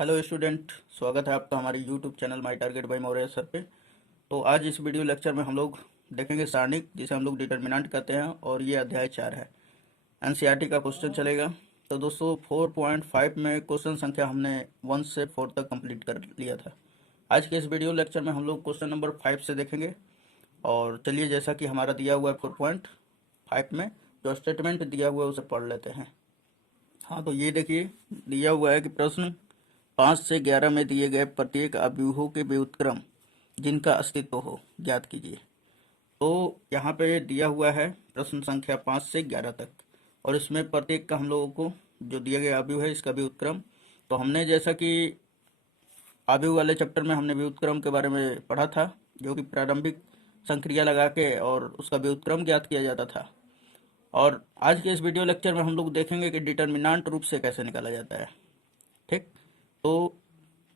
Hello student, स्वागत है आपका हमारे YouTube channel my target by Maurya sir पे। तो आज इस वीडियो लेक्चर में हम लोग देखेंगे सारणिक, जिसे हम लोग डिटर्मिनेंट कहते हैं, और ये अध्याय 4 है। एनसीईआरटी का क्वेश्चन चलेगा। तो दोस्तों 4.5 में क्वेश्चन संख्या हमने 1 से 4 तक कंप्लीट कर लिया था। आज के इस वीडियो लेक्चर में हम लोग क्वेश्चन नंबर 5 से देखेंगे। और चलिए, जैसा कि हमारा दिया हुआ है 4.5 में जो स्टेटमेंट दिया हुआ है उसे पढ़ लेते हैं। हाँ, तो ये देखिए, दिया हुआ है कि प्रश्न 5 से 11 में दिए गए प्रत्येक अव्यूहों के व्युत्क्रम जिनका अस्तित्व हो ज्ञात कीजिए। तो यहाँ पे दिया हुआ है प्रश्न संख्या 5 से 11 तक, और इसमें प्रत्येक का हम लोगों को जो दिया गया अव्यूह है इसका व्युत्क्रम। तो हमने जैसा कि अव्यूह वाले चैप्टर में हमने व्युत्क्रम के बारे में पढ़ा था, जो कि प्रारंभिक संक्रिया लगा के और उसका व्युत्क्रम ज्ञात किया जाता था। और आज के इस वीडियो लेक्चर में हम लोग देखेंगे कि डिटर्मिनेंट रूप से कैसे निकाला जाता है। ठीक, तो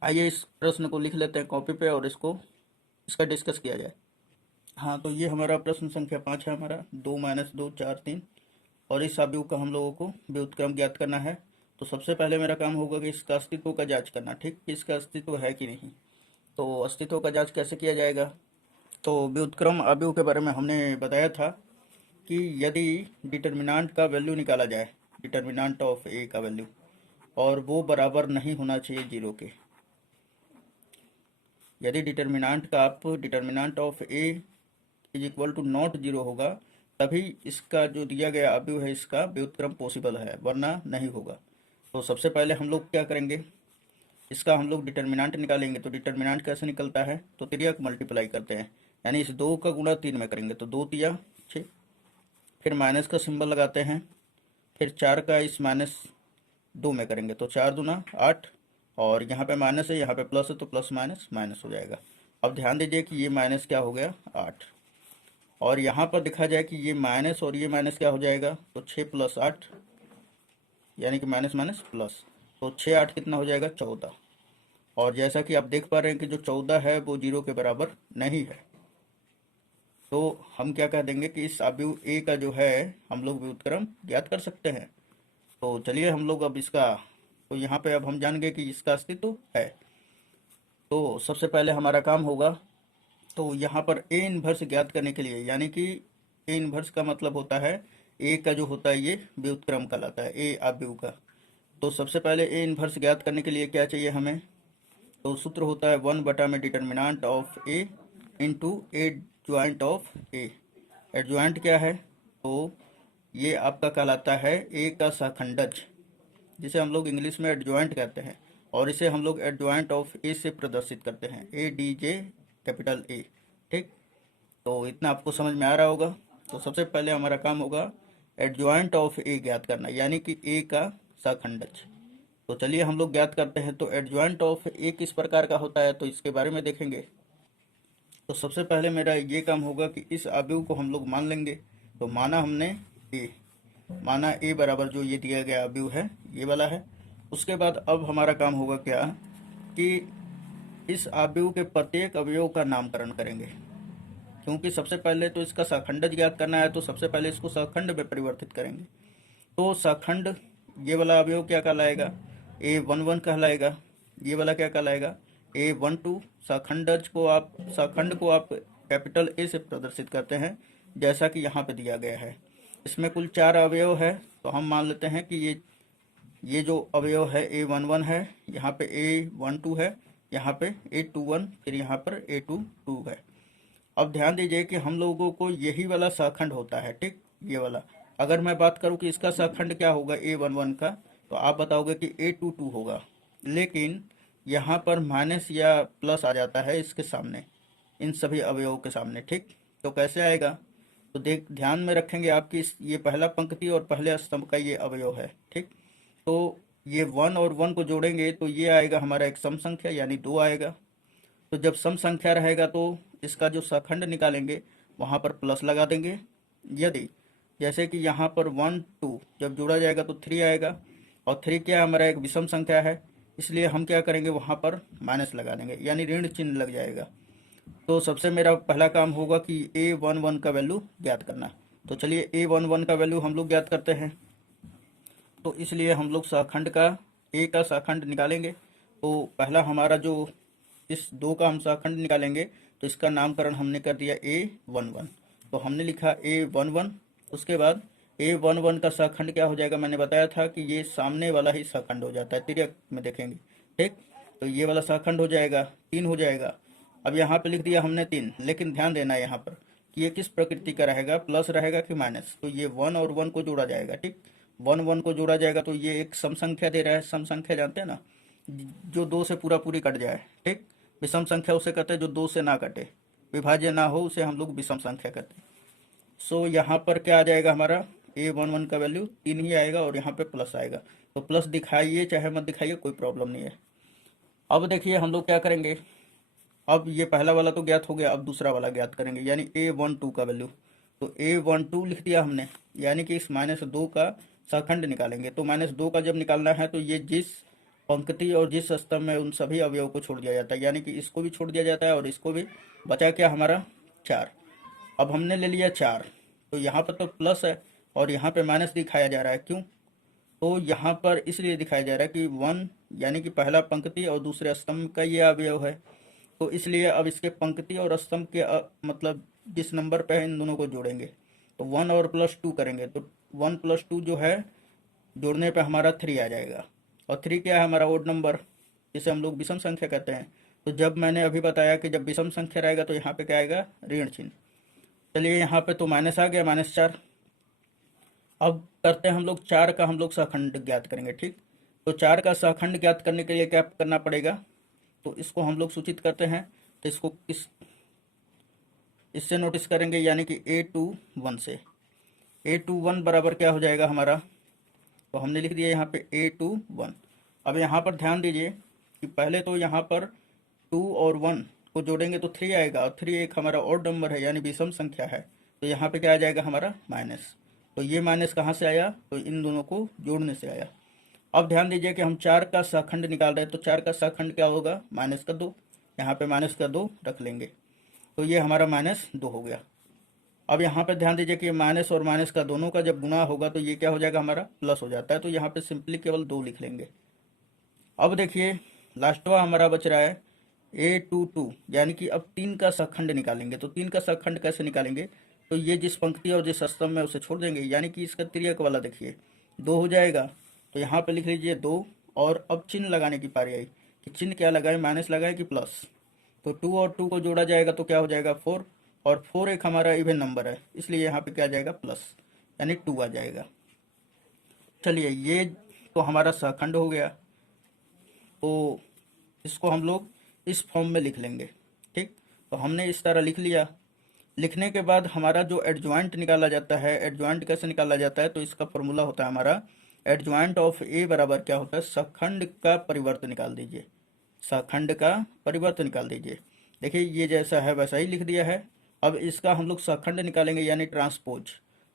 आइए इस प्रश्न को लिख लेते हैं कॉपी पे और इसका डिस्कस किया जाए। हाँ, तो ये हमारा प्रश्न संख्या 5 है, हमारा 2 - 2 4 3। और इस अवयव का हम लोगों को व्युत्क्रम ज्ञात करना है। तो सबसे पहले मेरा काम होगा कि इसका अस्तित्व का जांच करना। ठीक, कि इसका अस्तित्व है कि नहीं। तो अस्तित्व का जांच कैसे किया जाएगा। तो व्युत्क्रम अवयव के बारे में हमने बताया था कि यदि डिटर्मिनेंट का वैल्यू निकाला जाए, डिटर्मिनेंट ऑफ ए का वैल्यू, और वो बराबर नहीं होना चाहिए 0 के। यदि determinant of A is equal to not 0 होगा, तभी इसका जो दिया गया अवयव है इसका व्युत्क्रम पॉसिबल है, वरना नहीं होगा। तो सबसे पहले हम लोग क्या करेंगे, इसका हम लोग डिटर्मिनेंट निकालेंगे। तो डिटर्मिनेंट कैसे निकलता है, तो तिर्यक मल्टीप्लाई करते हैं, यानी इस 2 का गुणा 3 में करेंगे तो 2 तिया 6, फिर माइनस का सिंबल लगाते हैं, फिर 4 का इस -2 में करेंगे तो 4 दूना 8, और यहाँ पे माइनस है, यहाँ पे प्लस है, तो प्लस माइनस माइनस हो जाएगा। अब ध्यान दीजिए कि ये माइनस क्या हो गया 8, और यहाँ पर दिखा जाए कि ये माइनस और ये माइनस क्या हो जाएगा, तो 6 + 8, यानी कि माइनस माइनस प्लस। तो 6 8 कितना हो जाएगा 14। और जैसा कि आप देख पा रहे हैं कि जो 14 है वो 0 के बराबर नहीं है। तो हम क्या कह देंगे कि इस अवयव ए का जो है हम लोग व्युत्क्रम ज्ञात कर सकते हैं। तो चलिए हम लोग अब इसका, तो यहाँ पे अब हम जान गए कि इसका अस्तित्व है। तो सबसे पहले हमारा काम होगा, तो यहाँ पर ए इन्वर्स ज्ञात करने के लिए, यानी कि ए इन्वर्स का मतलब होता है ए का जो होता है ये व्युत्क्रम कहलाता है, ए अवयव का। तो सबसे पहले ए इन्वर्स ज्ञात करने के लिए क्या चाहिए हमें, तो सूत्र होता है 1 में determinant of A into adjoint of A. Adjoint क्या है, तो ये आपका कहलाता है ए का सहखंडज, जिसे हम लोग इंग्लिश में एडजॉइंट कहते हैं, और इसे हम लोग एडजॉइंट ऑफ ए से प्रदर्शित करते हैं, ADJ कैपिटल ए। ठीक, तो इतना आपको समझ में आ रहा होगा। तो सबसे पहले हमारा काम होगा एडजॉइंट ऑफ ए ज्ञात करना, यानी कि ए का सहखंडज। तो चलिए हम लोग ज्ञात करते हैं। तो एडजॉइंट ऑफ ए किस प्रकार का होता है, तो इसके बारे में देखेंगे। तो सबसे पहले मेरा ये काम होगा कि इस अवयव को हम लोग मान लेंगे। तो माना हमने ए, माना ए बराबर जो ये दिया गया अवयव है ये वाला है। उसके बाद अब हमारा काम होगा क्या, कि इस अवयव के प्रत्येक अवयव का नामकरण करेंगे। क्योंकि सबसे पहले तो इसका सहखंड ज्ञात करना है, तो सबसे पहले इसको सहखंड में परिवर्तित करेंगे। तो सहखंड, ये वाला अवयव क्या कहलाएगा, A11 कहलाएगा। ये वाला क्या कहलाएगा, A12। सहखंड को आप कैपिटल ए से प्रदर्शित करते हैं, जैसा कि यहाँ पे दिया गया है। इसमें कुल 4 अवयव है, तो हम मान लेते हैं कि ये जो अवयव है A11 है, यहाँ पे A12 है, यहाँ पे A21, फिर यहाँ पर A22 है। अब ध्यान दीजिए कि हम लोगों को यही वाला सहखंड होता है। ठीक, ये वाला। अगर मैं बात करूं कि इसका सहखंड क्या होगा A11 का, तो आप बताओगे कि A22 होगा। लेकिन यहाँ पर माइनस या प्लस आ जाता है इसके सामने, इन सभी अवयवों के सामने। ठीक, तो कैसे आएगा, तो ध्यान में रखेंगे आपकी ये पहला पंक्ति और पहले स्तंभ का ये अवयव है। ठीक, तो ये 1 और 1 को जोड़ेंगे तो ये आएगा हमारा एक सम संख्या, यानी 2 आएगा। तो जब सम संख्या रहेगा तो इसका जो सहखंड निकालेंगे वहाँ पर प्लस लगा देंगे। यदि जैसे कि यहाँ पर 1 2 जब जोड़ा जाएगा तो 3 आएगा, और 3 क्या हमारा एक विषम संख्या है, इसलिए हम क्या करेंगे वहाँ पर माइनस लगा देंगे, यानी ऋण चिन्ह लग जाएगा। तो सबसे मेरा पहला काम होगा कि A11 का वैल्यू ज्ञात करना। तो चलिए A11 का वैल्यू हम लोग ज्ञात करते हैं। तो इसलिए हम लोग सहखंड का ए का सहखंड निकालेंगे। तो पहला हमारा जो इस दो का हम सहखंड निकालेंगे, तो इसका नामकरण हमने कर दिया A11। तो हमने लिखा A11। उसके बाद A11 का सहखंड क्या हो जाएगा, मैंने बताया था कि ये सामने वाला ही सहखंड हो जाता है, तिर्यक में देखेंगे, ठीक। तो ये वाला सहखंड हो जाएगा 3 हो जाएगा। अब यहाँ पे लिख दिया हमने 3, लेकिन ध्यान देना है यहाँ पर कि ये किस प्रकृति का रहेगा, प्लस रहेगा कि माइनस। तो ये 1 और 1 को जोड़ा जाएगा, ठीक। 1 1 को जोड़ा जाएगा तो ये एक सम संख्या दे रहा है। सम संख्या जानते हैं ना, जो 2 से पूरा पूरी कट जाए, ठीक। विषम संख्या उसे कहते हैं जो 2 से ना कटे, विभाज्य ना हो, उसे हम लोग विषम संख्या कहते हैं। सो यहाँ पर क्या आ जाएगा हमारा, A11 का वैल्यू 3 ही आएगा और यहाँ पे प्लस आएगा। तो प्लस दिखाइए चाहे मत दिखाइए, कोई प्रॉब्लम नहीं है। अब देखिए हम लोग क्या करेंगे, अब ये पहला वाला तो ज्ञात हो गया, अब दूसरा वाला ज्ञात करेंगे, यानी A12 का वैल्यू। तो A12 लिख दिया हमने, यानी कि इस -2 का सहखंड निकालेंगे। तो -2 का जब निकालना है तो ये जिस पंक्ति और जिस स्तंभ में, उन सभी अवयव को छोड़ दिया जाता है, यानी कि इसको भी छोड़ दिया जाता है और इसको भी। बचा क्या हमारा 4। अब हमने ले लिया 4, तो यहाँ पर तो प्लस है और यहाँ पे माइनस दिखाया जा रहा है, क्यों? तो यहाँ पर इसलिए दिखाया जा रहा है कि 1 यानी कि पहला पंक्ति और दूसरे स्तंभ का ये अवयव है, तो इसलिए अब इसके पंक्ति और स्तंभ के मतलब जिस नंबर पे है इन दोनों को जोड़ेंगे। तो 1 और +2 करेंगे, तो 1 + 2 जो है जोड़ने पे हमारा 3 आ जाएगा। और 3 क्या है हमारा, ओड नंबर, जिसे हम लोग विषम संख्या कहते हैं। तो जब मैंने अभी बताया कि जब विषम संख्या रहेगा तो यहाँ पे क्या आएगा, ऋण चिन्ह। चलिए यहाँ पे तो माइनस आ गया, -4। अब करते हैं हम लोग 4 का हम लोग सहखंड ज्ञात करेंगे, ठीक। तो 4 का सहखंड ज्ञात करने के लिए क्या करना पड़ेगा, तो इसको हम लोग सूचित करते हैं। तो इसको इससे नोटिस करेंगे, यानी कि A21 से। A21 बराबर क्या हो जाएगा हमारा, तो हमने लिख दिया यहाँ पे A21। अब यहाँ पर ध्यान दीजिए कि पहले तो यहाँ पर 2 और 1 को जोड़ेंगे तो 3 आएगा, और 3 एक हमारा ऑड नंबर है, यानी विषम संख्या है। तो यहाँ पे क्या आ जाएगा हमारा माइनस। तो ये माइनस कहाँ से आया, तो इन दोनों को जोड़ने से आया। अब ध्यान दीजिए कि हम 4 का सहखंड निकाल रहे हैं, तो 4 का सहखंड क्या होगा, -2। यहाँ पे -2 रख लेंगे, तो ये हमारा -2 हो गया। अब यहाँ पे ध्यान दीजिए कि माइनस और माइनस का दोनों का जब गुणा होगा तो ये क्या हो जाएगा हमारा, प्लस हो जाता है। तो यहाँ पे सिंपली केवल 2 लिख लेंगे। अब देखिए लास्टवा हमारा बच रहा है A22, यानी कि अब 3 का सहखंड निकालेंगे। तो 3 का सहखंड कैसे निकालेंगे, तो ये जिस पंक्ति और जिस स्तंभ में उसे छोड़ देंगे, यानी कि इसका तिर्यक वाला देखिए 2 हो जाएगा। तो यहाँ पे लिख लीजिए 2, और अब चिन्ह लगाने की पारी आई कि चिन्ह क्या लगाए, माइनस लगाए कि प्लस। तो 2 और 2 को जोड़ा जाएगा तो क्या हो जाएगा 4, और 4 एक हमारा इवन नंबर है, इसलिए यहाँ पे क्या आ जाएगा प्लस, यानी 2 आ जाएगा। चलिए ये तो हमारा सहखंड हो गया, तो इसको हम लोग इस फॉर्म में लिख लेंगे, ठीक। तो हमने इस तरह लिख लिया। लिखने के बाद हमारा जो एडजॉइंट निकाला जाता है, एडजॉइंट कैसे निकाला जाता है, तो इसका फॉर्मूला होता है हमारा एडजॉइंट ऑफ ए बराबर क्या होता है, सहखंड का परिवर्त निकाल दीजिए। सहखंड का परिवर्त निकाल दीजिए। देखिए ये जैसा है वैसा ही लिख दिया है। अब इसका हम लोग सहखंड निकालेंगे, यानी ट्रांसपोज।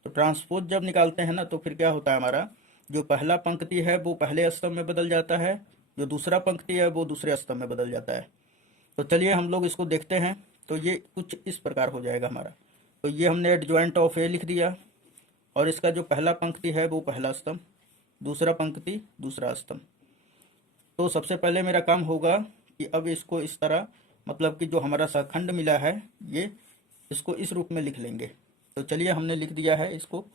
तो ट्रांसपोज जब निकालते हैं ना, तो फिर क्या होता है हमारा, जो पहला पंक्ति है वो पहले स्तंभ में बदल जाता है, जो दूसरा पंक्ति है वो दूसरे स्तंभ में बदल जाता है। तो चलिए हम लोग इसको देखते हैं। तो ये कुछ इस प्रकार हो जाएगा हमारा। तो ये हमने एडजॉइंट ऑफ ए लिख दिया, और इसका जो पहला पंक्ति है वो पहला स्तंभ, दूसरा पंक्ति दूसरा स्तंभ। तो सबसे पहले मेरा काम होगा कि अब इसको इस तरह, मतलब कि जो हमारा सहखंड मिला है ये, इसको इस रूप में लिख लेंगे। तो चलिए हमने लिख दिया है, इसको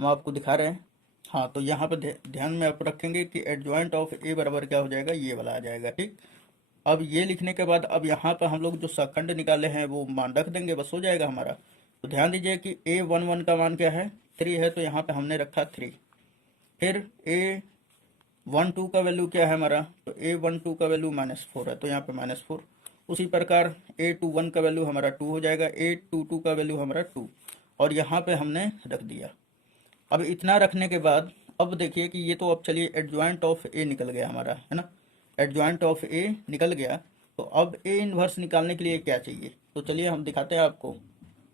हम आपको दिखा रहे हैं। हाँ, तो यहाँ पर ध्यान में आप रखेंगे कि एडजॉइंट ऑफ ए बराबर क्या हो जाएगा, ये वाला आ जाएगा, ठीक। अब ये लिखने के बाद अब यहाँ पर हम लोग जो सहखंड निकाले हैं वो मान रख देंगे, बस हो जाएगा हमारा। तो ध्यान दीजिए कि A11 का मान क्या है, 3 है, तो यहाँ पे हमने रखा 3। फिर A12 का वैल्यू क्या है हमारा, तो A12 का वैल्यू -4 है, तो यहाँ पे -4। उसी प्रकार A21 का वैल्यू हमारा 2 हो जाएगा, A22 का वैल्यू हमारा 2, और यहाँ पे हमने रख दिया। अब इतना रखने के बाद अब देखिए कि ये तो अब चलिए एडजॉइंट ऑफ ए निकल गया हमारा, है ना। एडजॉइंट ऑफ ए निकल गया, तो अब ए इनवर्स निकालने के लिए क्या चाहिए, तो चलिए हम दिखाते हैं आपको।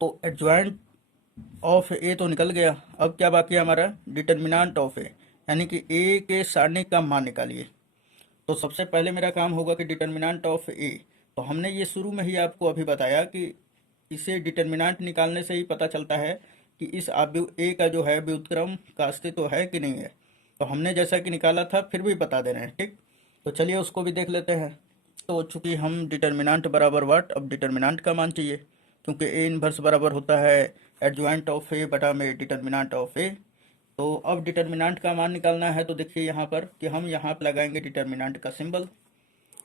तो एडजॉइंट ऑफ ए तो निकल गया, अब क्या बाकी है हमारा, डिटर्मिनेंट ऑफ ए, यानी कि ए के सारणी का मान निकालिए। तो सबसे पहले मेरा काम होगा कि डिटर्मिनेंट ऑफ ए, तो हमने ये शुरू में ही आपको अभी बताया कि इसे डिटर्मिनेंट निकालने से ही पता चलता है कि इस अवयव ए का जो है व्युत्क्रम का अस्तित्व है कि नहीं है। तो हमने जैसा कि निकाला था फिर भी बता दे रहे हैं, ठीक। तो चलिए उसको भी देख लेते हैं। तो चूंकि हम डिटर्मिनेंट बराबर व्हाट, अब डिटर्मिनेंट का मान चाहिए, क्योंकि ए इनवर्स बराबर होता है एडजॉइंट ऑफ ए बटा में डिटर्मिनेंट ऑफ ए। तो अब डिटर्मिनेंट का मान निकालना है, तो देखिए यहाँ पर कि हम यहाँ पर लगाएंगे डिटर्मिनेंट का सिंबल।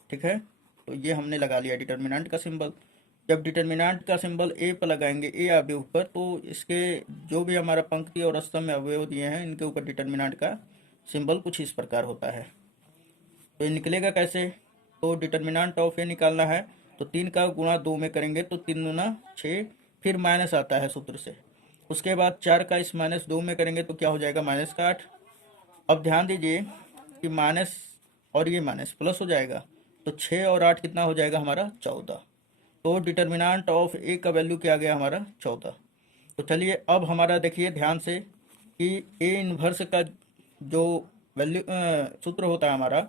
ठीक है, तो ये हमने लगा लिया डिटर्मिनेंट का सिंबल। जब डिटर्मिनेंट का सिंबल ए पर लगाएंगे, ए अवयव पर, तो इसके जो भी हमारा पंक्ति और स्तंभ में अवयव दिए हैं इनके ऊपर डिटर्मिनेंट का सिंबल कुछ इस प्रकार होता है। तो ये निकलेगा कैसे? तो डिटर्मिनेंट ऑफ ए निकालना है, तो 3 का गुणा 2 में करेंगे तो 3 दूना 6, फिर माइनस आता है सूत्र से। उसके बाद 4 का इस -2 में करेंगे तो क्या हो जाएगा? -8। अब ध्यान दीजिए कि माइनस और ये माइनस प्लस हो जाएगा, तो 6 और 8 कितना हो जाएगा हमारा? 14। तो डिटर्मिनेंट ऑफ ए का वैल्यू क्या आ गया हमारा? 14। तो चलिए अब हमारा देखिए ध्यान से कि ए इनवर्स का जो वैल्यू सूत्र होता है हमारा,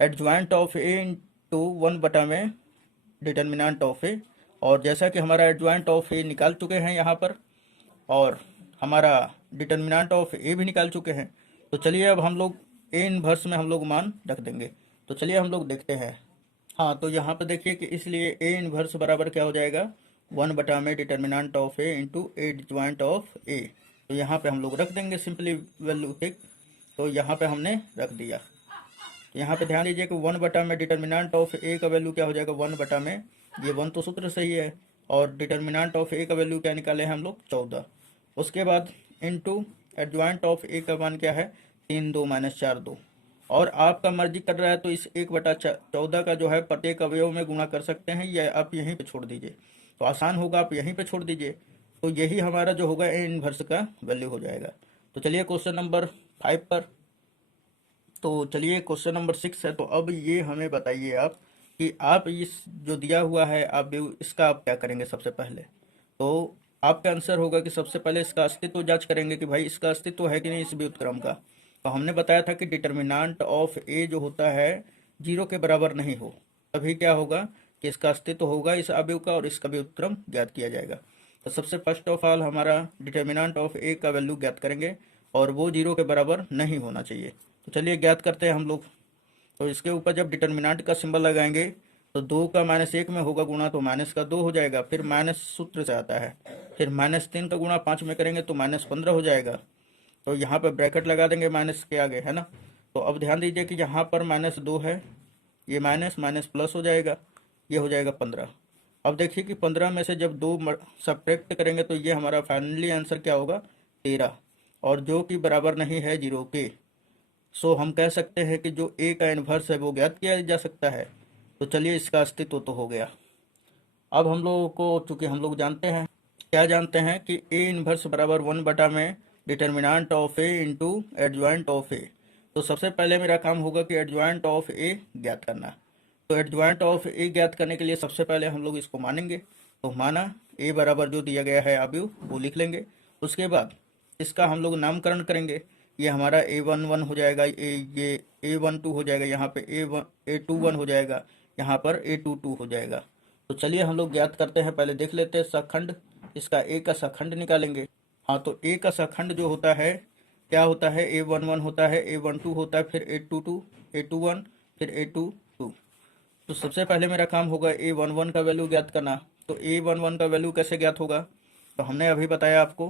एडजॉइंट ऑफ ए इंटू 1 बटा में डिटर्मिनेंट ऑफ ए। और जैसा कि हमारा एडजॉइंट ऑफ ए निकाल चुके हैं यहाँ पर, और हमारा डिटर्मिनेंट ऑफ ए भी निकाल चुके हैं, तो चलिए अब हम लोग ए इनवर्स में हम लोग मान रख देंगे। तो चलिए हम लोग देखते हैं। हाँ, तो यहाँ पर देखिए कि इसलिए ए इनवर्स बराबर क्या हो जाएगा? 1 बटा में determinant of A into adjoint of A. तो यहाँ पे हम लोग रख देंगे सिंपली वैल्यू। ठीक, तो यहाँ पे हमने रख दिया। यहाँ पे ध्यान दीजिए कि 1 बटा में डिटर्मिनेंट ऑफ ए का वैल्यू क्या हो जाएगा? 1 बटा में, ये 1 तो सूत्र सही है, और डिटर्मिनेंट ऑफ ए का वैल्यू क्या निकाले हैं हम लोग? 14। उसके बाद इनटू एडजॉइंट ऑफ ए का मान क्या है? 3 2 -4 2। और आपका मर्जी कर रहा है तो इस 1 बटा 14 का जो है प्रत्येक अवयव में गुणा कर सकते हैं, या आप यहीं पे छोड़ दीजिए तो आसान होगा, आप यहीं पे छोड़ दीजिए। तो यही हमारा जो होगा ए इनवर्स का वैल्यू हो जाएगा। तो चलिए क्वेश्चन नंबर 5 पर। तो चलिए क्वेश्चन नंबर 6 है। तो अब ये हमें बताइए आप कि आप इस जो दिया हुआ है आप इसका आप क्या करेंगे सबसे पहले। तो आपका आंसर होगा कि सबसे पहले इसका अस्तित्व जांच करेंगे कि भाई इसका अस्तित्व है कि नहीं इस व्युत्क्रम का। तो हमने बताया था कि डिटर्मिनेंट ऑफ ए जो होता है 0 के बराबर नहीं हो, तभी क्या होगा कि इसका अस्तित्व होगा इस अवयव का, और इसका व्युत्क्रम ज्ञात किया जाएगा। तो सबसे फर्स्ट ऑफ ऑल हमारा डिटर्मिनेंट ऑफ ए का वैल्यू ज्ञात करेंगे, और वो 0 के बराबर नहीं होना चाहिए। तो चलिए ज्ञात करते हैं हम लोग। तो इसके ऊपर जब डिटर्मिनेंट का सिंबल लगाएंगे तो 2 का -1 में होगा गुणा, तो माइनस का 2 हो जाएगा, फिर माइनस सूत्र से आता है, फिर -3 का गुणा 5 में करेंगे तो -15 हो जाएगा। तो यहाँ पर ब्रैकेट लगा देंगे माइनस के आगे, है ना। तो अब ध्यान दीजिए कि यहाँ पर -2 है, ये माइनस माइनस प्लस हो जाएगा, ये हो जाएगा 15। अब देखिए कि 15 में से जब 2 सब्ट्रैक्ट करेंगे तो ये हमारा फाइनली आंसर क्या होगा? 13, और जो कि बराबर नहीं है 0 के। सो हम कह सकते हैं कि जो ए का इन्वर्स है वो ज्ञात किया जा सकता है। तो चलिए इसका अस्तित्व तो हो गया। अब हम लोगों को, चूंकि हम लोग जानते हैं, क्या जानते हैं कि ए इन्वर्स बराबर 1 बटा में determinant of A into adjoint of A. तो सबसे पहले मेरा काम होगा कि एडजॉइंट ऑफ ए ज्ञात करना। तो एडजॉइंट ऑफ ए ज्ञात करने के लिए सबसे पहले हम लोग इसको मानेंगे। तो माना ए बराबर जो दिया गया है अवयव वो लिख लेंगे। उसके बाद इसका हम लोग नामकरण करेंगे। ये हमारा A11 हो जाएगा, ये A12 हो जाएगा, यहाँ पे A21 हो जाएगा, यहाँ पर A22 हो जाएगा। तो चलिए हम लोग ज्ञात करते हैं, पहले देख लेते हैं सखंड। इसका ए का सखंड निकालेंगे। हाँ, तो ए का सखंड जो होता है क्या होता है? A11 होता है, A12 होता है, फिर A22, A21, फिर A22। तो सबसे पहले मेरा काम होगा A11 का वैल्यू ज्ञात करना। तो A11 का वैल्यू कैसे ज्ञात होगा? तो हमने अभी बताया आपको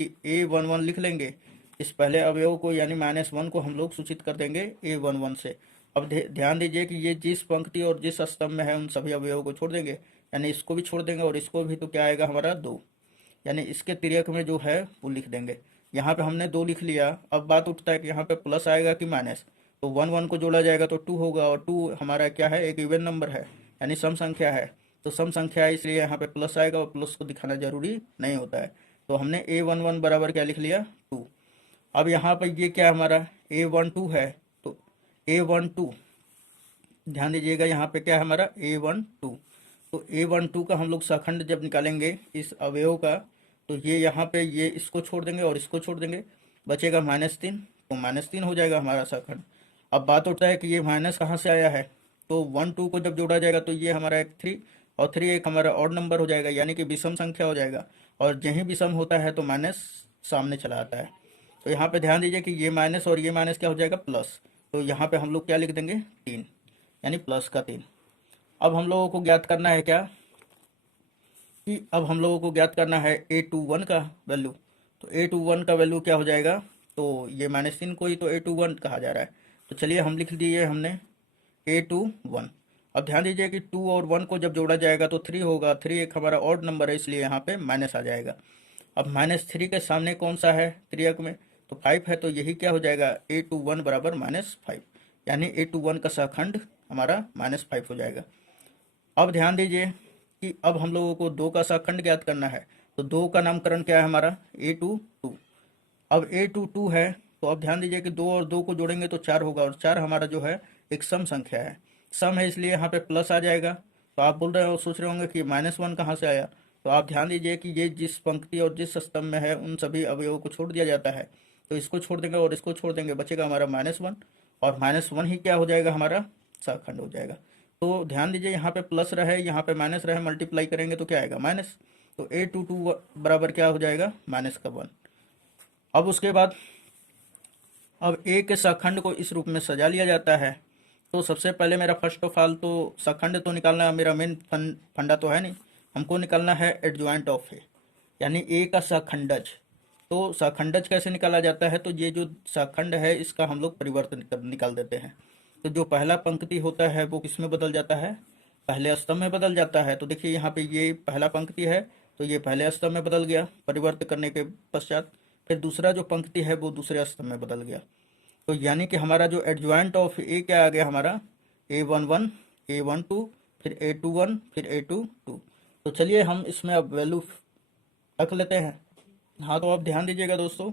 कि A11 लिख लेंगे, इस पहले अवयव को यानी -1 को हम लोग सूचित कर देंगे A11 से। अब ध्यान दीजिए कि ये जिस पंक्ति और जिस स्तंभ में है उन सभी अवयवों को छोड़ देंगे, यानी इसको भी छोड़ देंगे और इसको भी। तो क्या आएगा हमारा? 2, यानी इसके तिर्यक में जो है वो लिख देंगे। यहाँ पे हमने 2 लिख लिया। अब बात उठता है कि यहाँ पे प्लस आएगा कि माइनस। तो 1 1 को जोड़ा जाएगा तो 2 होगा, और 2 हमारा क्या है? एक इवन नंबर है, यानी सम संख्या है। तो सम संख्या है इसलिए यहाँ पे प्लस आएगा, और प्लस को दिखाना जरूरी नहीं होता है। तो हमने A11 बराबर क्या लिख लिया? 2। अब यहाँ पर ये क्या हमारा A12 है, तो A12 ध्यान दीजिएगा यहाँ पे क्या है हमारा? A12। तो A12 का हम लोग सखंड जब निकालेंगे इस अवयव का, तो ये यहाँ पे ये इसको छोड़ देंगे और इसको छोड़ देंगे, बचेगा -3। तो -3 हो जाएगा हमारा सखंड। अब बात होता है कि ये माइनस कहाँ से आया है, तो 1 2 को जब जोड़ा जाएगा तो ये हमारा एक 3, और 3 एक हमारा ऑड नंबर हो जाएगा, यानी कि विषम संख्या हो जाएगा। और यहीं विषम होता है तो माइनस सामने चला आता है। तो यहाँ पे ध्यान दीजिए कि ये माइनस और ये माइनस क्या हो जाएगा? प्लस। तो यहाँ पे हम लोग क्या लिख देंगे 3, यानी प्लस का 3। अब हम लोगों को ज्ञात करना है क्या कि अब हम लोगों को ज्ञात करना है A21 का वैल्यू। तो A21 का वैल्यू क्या हो जाएगा, तो ये -3 को ही तो A21 कहा जा रहा है। तो चलिए हम लिख दिए हमने A21। अब ध्यान दीजिए कि 2 और 1 को जब जोड़ा जाएगा तो 3 होगा। 3 एक हमारा ऑड नंबर है, इसलिए यहाँ पे माइनस आ जाएगा। अब -3 के सामने कौन सा है त्रियक में, तो 5 है, तो यही क्या हो जाएगा A21 बराबर -5, यानी A21 का सहखंड हमारा -5 हो जाएगा। अब ध्यान दीजिए कि अब हम लोगों को 2 का सहखंड ज्ञात करना है। तो 2 का नामकरण क्या है हमारा A22। अब A22 है, तो अब ध्यान दीजिए कि 2 और 2 को जोड़ेंगे तो 4 होगा, और 4 हमारा जो है एक सम संख्या है। सम है इसलिए यहाँ पे प्लस आ जाएगा। तो आप बोल रहे हो, सोच रहे होंगे कि -1 कहाँ से आया। तो आप ध्यान दीजिए कि ये जिस पंक्ति और जिस स्तंभ में है उन सभी अवयवों को छोड़ दिया जाता है। तो इसको छोड़ देंगे और इसको छोड़ देंगे, बचेगा हमारा -1, और -1 ही क्या हो जाएगा हमारा सहखंड हो जाएगा। तो ध्यान दीजिए यहाँ पे प्लस रहे, यहाँ पे माइनस रहे, मल्टीप्लाई करेंगे तो क्या आएगा माइनस। तो A22 बराबर क्या हो जाएगा -1। अब उसके बाद अब ए के सहखंड को इस रूप में सजा लिया जाता है। तो सबसे पहले मेरा फर्स्ट ऑफ ऑल तो सहखंड तो निकालना मेरा मेन फंडा तो है नहीं, हमको निकालना है एडजॉइंट ऑफ ए, यानी ए का सहखंडज। तो सहखंडज कैसे निकाला जाता है, तो ये जो सहखंड है इसका हम लोग परिवर्तन निकाल देते हैं। तो जो पहला पंक्ति होता है वो किस में बदल जाता है, पहले स्तंभ में बदल जाता है। तो देखिए यहाँ पे ये पहला पंक्ति है, तो ये पहले स्तंभ में बदल गया परिवर्तन करने के पश्चात। फिर दूसरा जो पंक्ति है वो दूसरे स्तंभ में बदल गया। तो यानी कि हमारा जो एडजॉइंट ऑफ ए क्या आ गया हमारा A11, A12, फिर A21, फिर A22। तो चलिए हम इसमें अब वैल्यू रख लेते हैं। हाँ, तो आप ध्यान दीजिएगा दोस्तों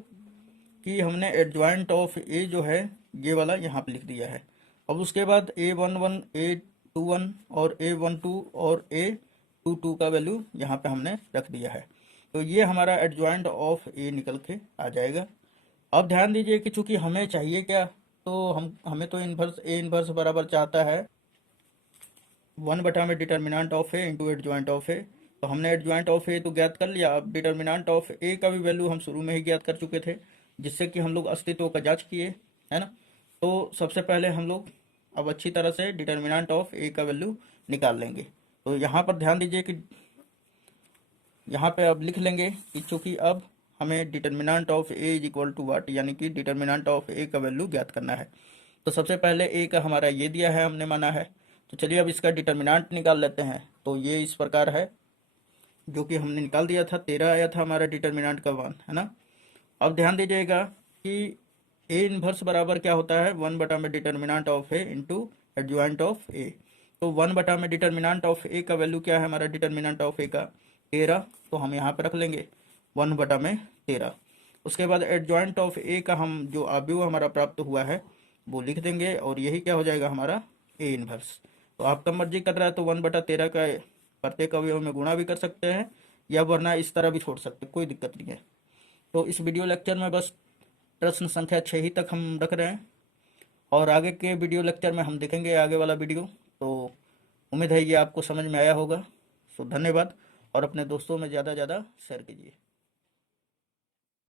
कि हमने एडजॉइंट ऑफ ए जो है ये वाला यहाँ पे लिख दिया है। अब उसके बाद A11, A21 और A12 और A22 का वैल्यू यहाँ पे हमने रख दिया है। तो ये हमारा एडजॉइंट ऑफ ए निकल के आ जाएगा। अब ध्यान दीजिए कि चूंकि हमें चाहिए क्या, तो हमें तो इन्वर्स ए इन्वर्स बराबर चाहता है 1 में determinant of A into adjoint of A. तो हमने एडजॉइंट ऑफ ए तो ज्ञात कर लिया। अब डिटर्मिनेंट ऑफ ए का भी वैल्यू हम शुरू में ही ज्ञात कर चुके थे, जिससे कि हम लोग अस्तित्व का जांच किए, है ना। तो सबसे पहले हम लोग अब अच्छी तरह से डिटर्मिनेंट ऑफ ए का वैल्यू निकाल लेंगे। तो यहाँ पर ध्यान दीजिए कि यहाँ पे अब लिख लेंगे कि चूंकि अब हमें determinant of A is equal to what, यानी कि डिटर्मिनेंट ऑफ ए का वैल्यू ज्ञात करना है। तो सबसे पहले ए का हमारा ये दिया है, हमने माना है। तो चलिए अब इसका डिटर्मिनेंट निकाल लेते हैं। तो ये इस प्रकार है, जो कि हमने निकाल दिया था, 13 आया था हमारा डिटर्मिनेंट का मान, है ना। अब ध्यान दीजिएगा कि ए इन्वर्स बराबर क्या होता है 1 में determinant of A into adjoint of A. तो 1 में डिटर्मिनेंट ऑफ ए का वैल्यू क्या है हमारा डिटर्मिनेंट ऑफ ए का 13। तो हम यहाँ पे रख लेंगे 1/13। उसके बाद एडजॉइंट ऑफ ए का हम जो अवयव हमारा प्राप्त हुआ है वो लिख देंगे, और यही क्या हो जाएगा हमारा ए इन्वर्स। तो आपका मर्जी कर रहा है तो 1/13 का प्रत्येक अवयव में गुणा भी कर सकते हैं, या वरना इस तरह भी छोड़ सकते हैं, कोई दिक्कत नहीं है। तो इस वीडियो लेक्चर में बस प्रश्न संख्या 6 ही तक हम रख रहे हैं, और आगे के वीडियो लेक्चर में हम देखेंगे आगे वाला वीडियो। तो उम्मीद है ये आपको समझ में आया होगा। सो धन्यवाद, और अपने दोस्तों में ज़्यादा से ज़्यादा शेयर कीजिए।